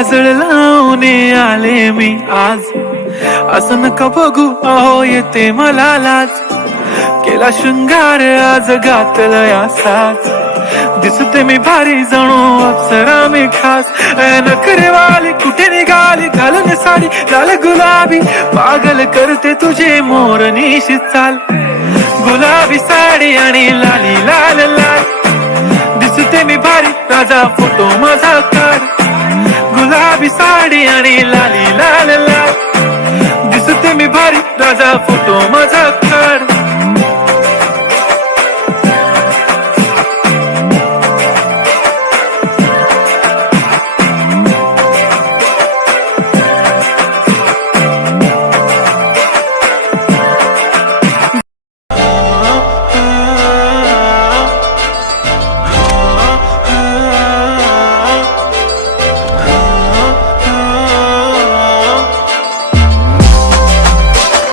काजळ लावून आले मी आज, असं नका बघू अहो येते मला लाज. केला शृंगार आज घातलाय असाच, दिसते मी भारी जणू अप्सरा मी खास. नखरेवाली कुठे निघाली घालून साडी लाल गुलाबी, पागल करते तुझे मोरनीशी चाल. गुलाबी साडी आणि लाली लाल लाल, दिसते मी भारी राजा फोटो माझा काढ. गुलाबी साडी आणि लाली लाल लाल, दिसते मी भारी राजा फोटो माझा काढ.